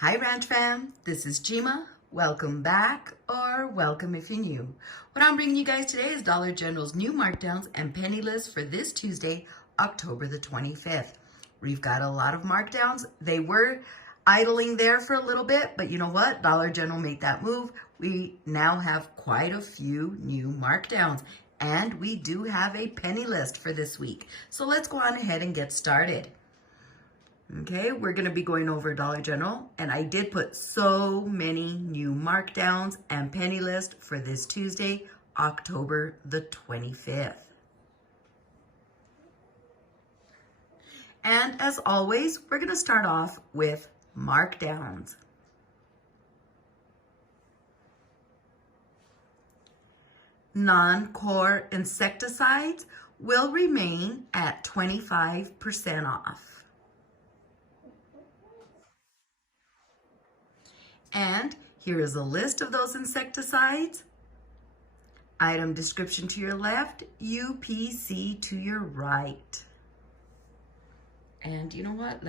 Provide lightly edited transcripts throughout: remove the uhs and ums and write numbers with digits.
Hi Ranch fam, this is Jima. Welcome back, or welcome if you're new. What I'm bringing you guys today is Dollar General's new markdowns and penny list for this Tuesday, October the 25th. We've got a lot of markdowns. They were idling there for a little bit, but you know what? Dollar General made that move. We now have quite a few new markdowns, and we do have a penny list for this week. So let's go on ahead and get started. Okay, we're going to be going over Dollar General, and I did put so many new markdowns and penny list for this Tuesday, October the 25th. And as always, we're going to start off with markdowns. Non-core insecticides will remain at 25% off. And here is a list of those insecticides. Item description to your left, UPC to your right. And you know what?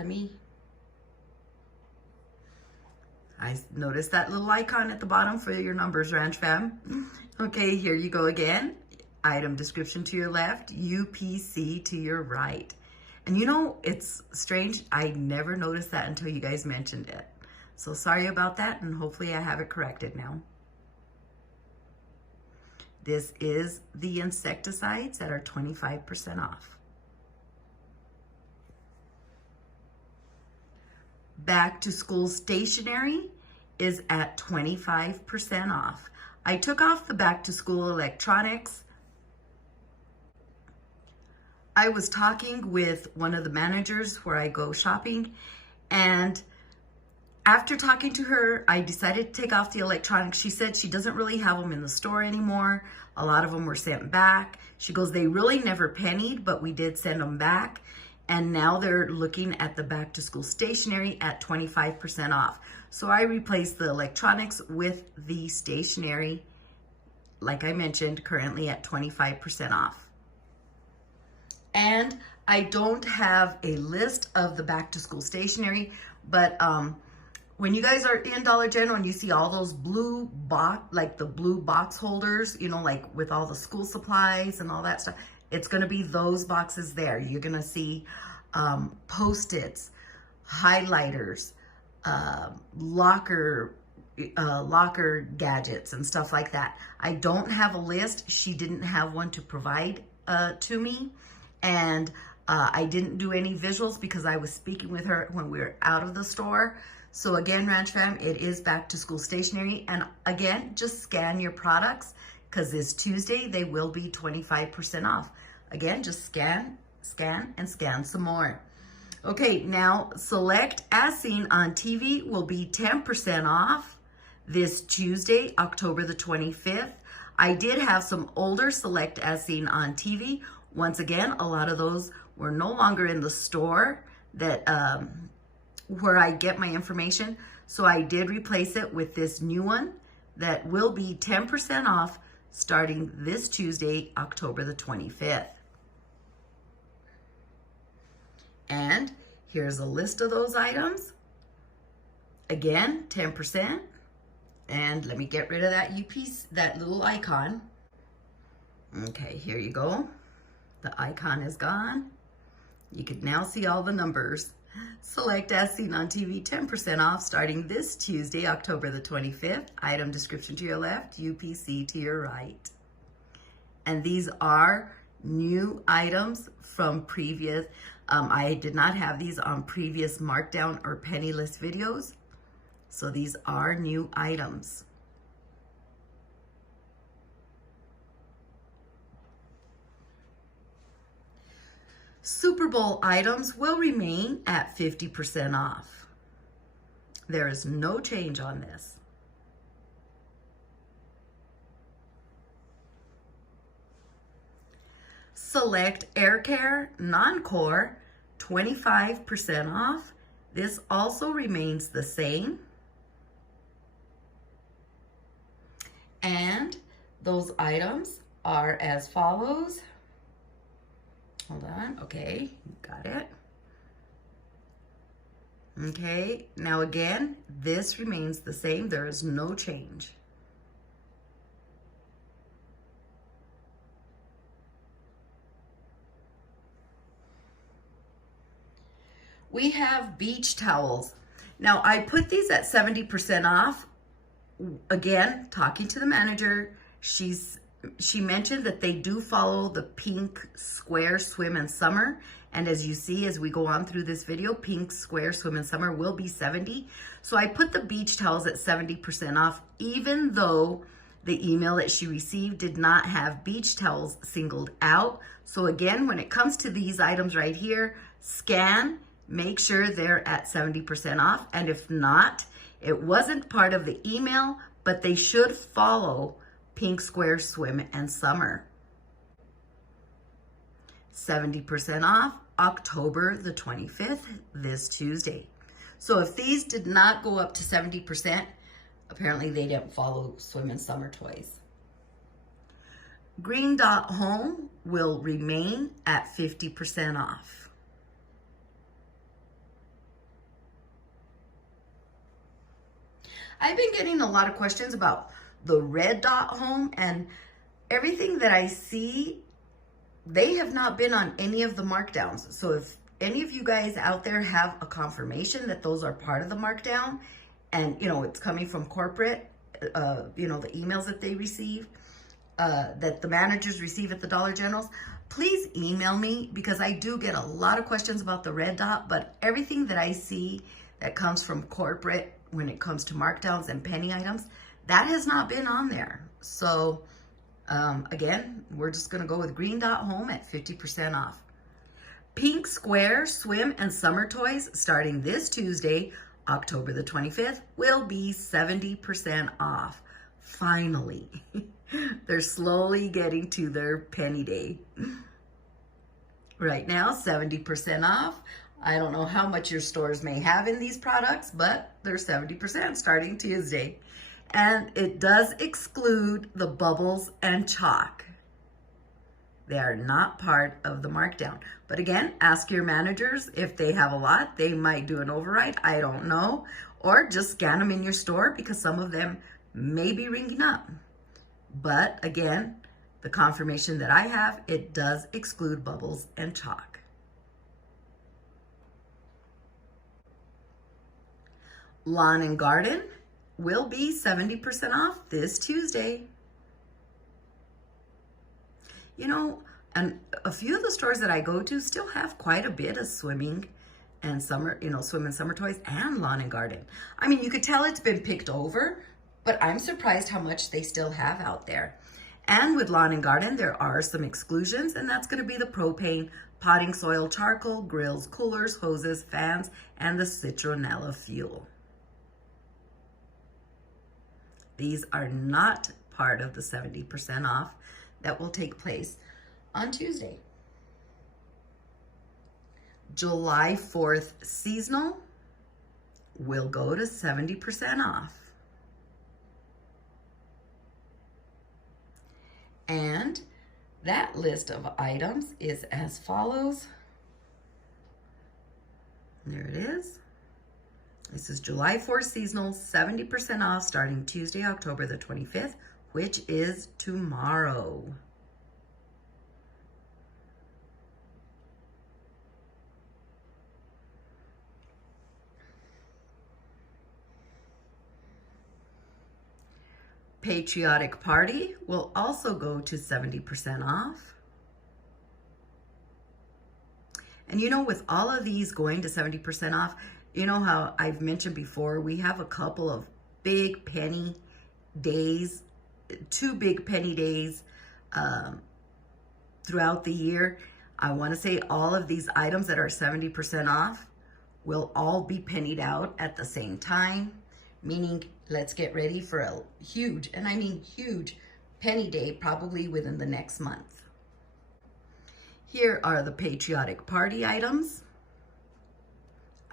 I noticed that little icon at the bottom for your numbers, Ranch fam. Okay, here you go again. Item description to your left, UPC to your right. And you know, it's strange. I never noticed that until you guys mentioned it. So sorry about that, and hopefully I have it corrected now. This is the insecticides that are 25% off. Back to school stationery is at 25% off. I took off the back to school electronics. I was talking with one of the managers where I go shopping, and after talking to her, I decided to take off the electronics. She said she doesn't really have them in the store anymore. A lot of them were sent back. She goes, they really never pennied, but we did send them back. And now they're looking at the back to school stationery at 25% off. So I replaced the electronics with the stationery, like I mentioned, currently at 25% off. And I don't have a list of the back to school stationery, but when you guys are in Dollar General and you see all those blue box holders, you know, like with all the school supplies and all that stuff, it's going to be those boxes there. You're going to see Post-its, highlighters, locker gadgets and stuff like that. I don't have a list. She didn't have one to provide to me. And I didn't do any visuals because I was speaking with her when we were out of the store. So again, Ranch fam, it is back to school stationery. And again, just scan your products because this Tuesday, they will be 25% off. Again, just scan, and scan some more. Okay, now select as seen on TV will be 10% off this Tuesday, October the 25th. I did have some older select as seen on TV. Once again, a lot of those were no longer in the store that where I get my information. So I did replace it with this new one that will be 10% off starting this Tuesday, October the 25th. And here's a list of those items. Again, 10%. And let me get rid of that UPC, that little icon. Okay, here you go. The icon is gone. You can now see all the numbers. Select as seen on TV, 10% off starting this Tuesday, October the 25th. Item description to your left, UPC to your right. And these are new items from previous, I did not have these on previous markdown or penny list videos. So these are new items. Super Bowl items will remain at 50% off. There is no change on this. Select Air Care Non-Core, 25% off. This also remains the same. And those items are as follows. Hold on, okay, got it. Okay, now again, this remains the same. There is no change. We have beach towels. Now I put these at 70% off. Again, talking to the manager, she mentioned that they do follow the pink square swim and summer. And as you see, as we go on through this video, pink square swim and summer will be 70. So I put the beach towels at 70% off, even though the email that she received did not have beach towels singled out. So again, when it comes to these items right here, scan, make sure they're at 70% off. And if not, it wasn't part of the email, but they should follow pink square swim and summer. 70% off October the 25th, this Tuesday. So if these did not go up to 70%, apparently they didn't follow swim and summer toys. Green Dot Home will remain at 50% off. I've been getting a lot of questions about the Red Dot Home, and everything that I see, they have not been on any of the markdowns. So if any of you guys out there have a confirmation that those are part of the markdown, and it's coming from corporate, the emails that they receive, that the managers receive at the Dollar Generals, please email me, because I do get a lot of questions about the Red Dot, but everything that I see that comes from corporate when it comes to markdowns and penny items, that has not been on there. So again, we're just gonna go with Green Dot Home at 50% off. Pink Square Swim and Summer Toys starting this Tuesday, October the 25th, will be 70% off. Finally, they're slowly getting to their penny day. Right now, 70% off. I don't know how much your stores may have in these products, but they're 70% starting Tuesday. And it does exclude the bubbles and chalk. They are not part of the markdown. But again, ask your managers if they have a lot. They might do an override, I don't know. Or just scan them in your store, because some of them may be ringing up. But again, the confirmation that I have, it does exclude bubbles and chalk. Lawn and Garden will be 70% off this Tuesday. And a few of the stores that I go to still have quite a bit of swimming and summer, swim and summer toys and Lawn and Garden. I mean, you could tell it's been picked over, but I'm surprised how much they still have out there. And with Lawn and Garden, there are some exclusions, and that's going to be the propane, potting soil, charcoal, grills, coolers, hoses, fans, and the citronella fuel. These are not part of the 70% off that will take place on Tuesday. July 4th seasonal will go to 70% off. And that list of items is as follows. There it is. This is July 4th seasonal, 70% off starting Tuesday, October the 25th, which is tomorrow. Patriotic Party will also go to 70% off. And with all of these going to 70% off, how I've mentioned before, we have a couple of big penny days, 2 big penny days throughout the year. I want to say all of these items that are 70% off will all be pennied out at the same time, meaning let's get ready for a huge, and I mean huge, penny day probably within the next month. Here are the Patriotic Party items.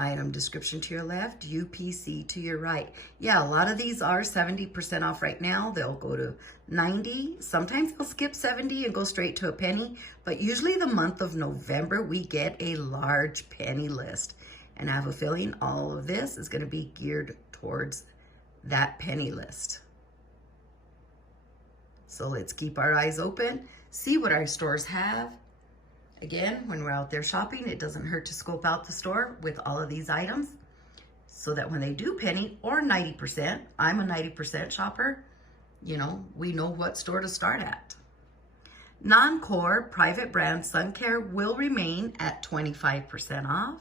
Item description to your left, UPC to your right. Yeah, a lot of these are 70% off right now. They'll go to 90. Sometimes they'll skip 70 and go straight to a penny. But usually the month of November, we get a large penny list. And I have a feeling all of this is going to be geared towards that penny list. So let's keep our eyes open, see what our stores have. Again, when we're out there shopping, it doesn't hurt to scope out the store with all of these items so that when they do penny or 90%, I'm a 90% shopper, you know, we know what store to start at. Non-core private brand sun care will remain at 25% off.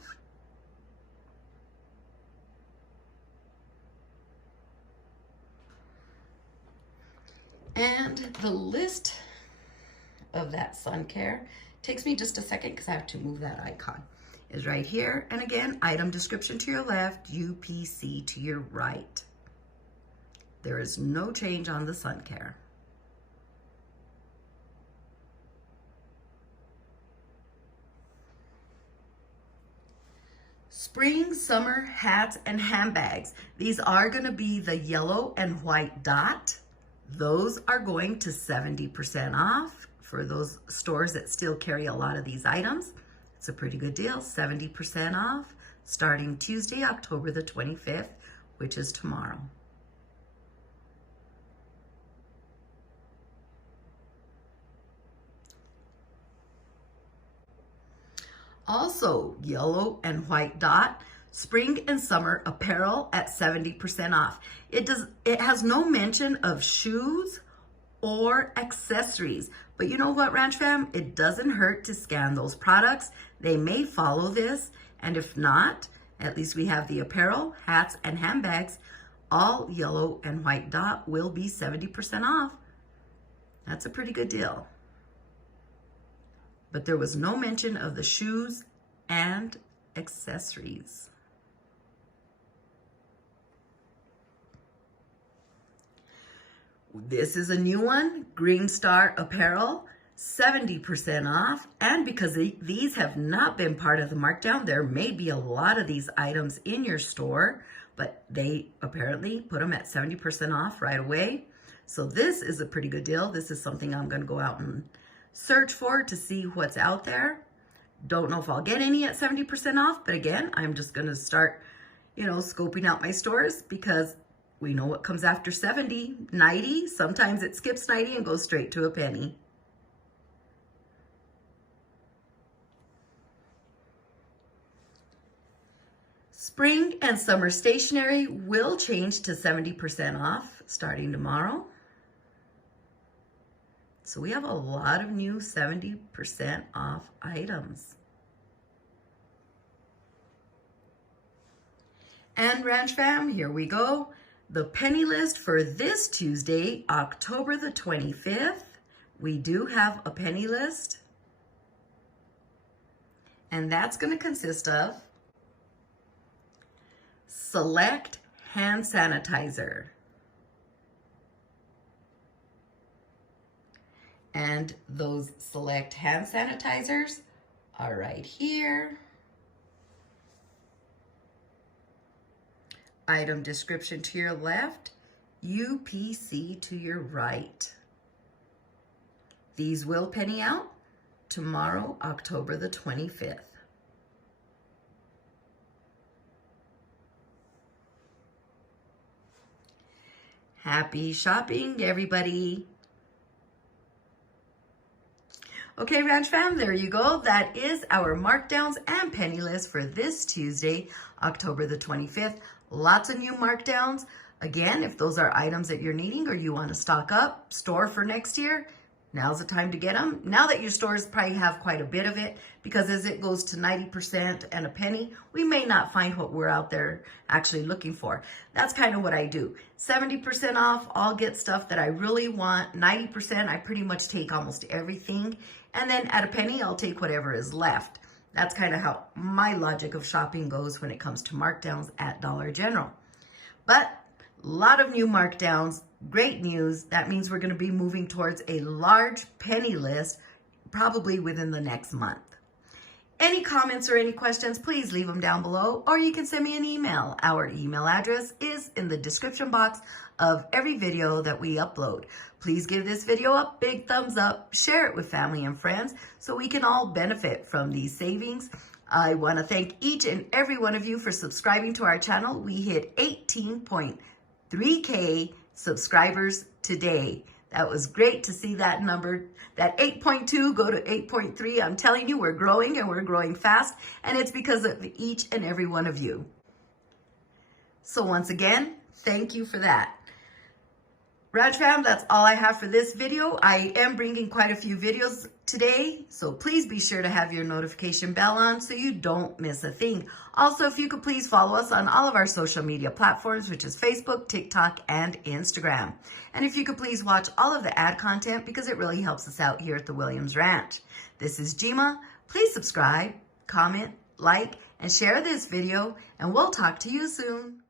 And the list of that sun care takes me just a second because I have to move that icon. Is right here. And again, item description to your left, UPC to your right. There is no change on the sun care. Spring, summer hats and handbags. These are going to be the yellow and white dot. Those are going to 70% off for those stores that still carry a lot of these items. It's a pretty good deal, 70% off, starting Tuesday, October the 25th, which is tomorrow. Also, yellow and white dot, spring and summer apparel at 70% off. It has no mention of shoes or accessories. But you know what, Ranch Fam? It doesn't hurt to scan those products. They may follow this, and if not, at least we have the apparel, hats, and handbags. All yellow and white dot will be 70% off. That's a pretty good deal. But there was no mention of the shoes and accessories. This is a new one, Green Star Apparel, 70% off. And because these have not been part of the markdown, there may be a lot of these items in your store, but they apparently put them at 70% off right away. So this is a pretty good deal. This is something I'm going to go out and search for to see what's out there. Don't know if I'll get any at 70% off, but again, I'm just going to start, you know, scoping out my stores because we know what comes after 70, 90. Sometimes it skips 90 and goes straight to a penny. Spring and summer stationery will change to 70% off starting tomorrow. So we have a lot of new 70% off items. And Ranch Fam, here we go. The penny list for this Tuesday, October the 25th. We do have a penny list. And that's going to consist of Select hand sanitizer. And those Select hand sanitizers are right here. Item description to your left, UPC to your right. These will penny out tomorrow, October the 25th. Happy shopping, everybody. Okay, Ranch Fam, there you go. That is our markdowns and penny list for this Tuesday, October the 25th. Lots of new markdowns. Again, if those are items that you're needing or you want to stock up, store for next year, now's the time to get them. Now that your stores probably have quite a bit of it, because as it goes to 90% and a penny, we may not find what we're out there actually looking for. That's kind of what I do. 70% off, I'll get stuff that I really want. 90%, I pretty much take almost everything. And then at a penny, I'll take whatever is left. That's kind of how my logic of shopping goes when it comes to markdowns at Dollar General. But a lot of new markdowns, great news. That means we're going to be moving towards a large penny list probably within the next month. Any comments or any questions, please leave them down below, or you can send me an email. Our email address is in the description box of every video that we upload. Please give this video a big thumbs up, share it with family and friends so we can all benefit from these savings. I want to thank each and every one of you for subscribing to our channel. We hit 18.3K subscribers today. That was great to see that number, that 8.2 go to 8.3. I'm telling you, we're growing and we're growing fast, and it's because of each and every one of you. So once again, thank you for that. Ranch fam, that's all I have for this video. I am bringing quite a few videos today, so please be sure to have your notification bell on so you don't miss a thing. Also, if you could please follow us on all of our social media platforms, which is Facebook, TikTok, and Instagram. And if you could please watch all of the ad content because it really helps us out here at the Williams Ranch. This is Jima. Please subscribe, comment, like, and share this video, and we'll talk to you soon.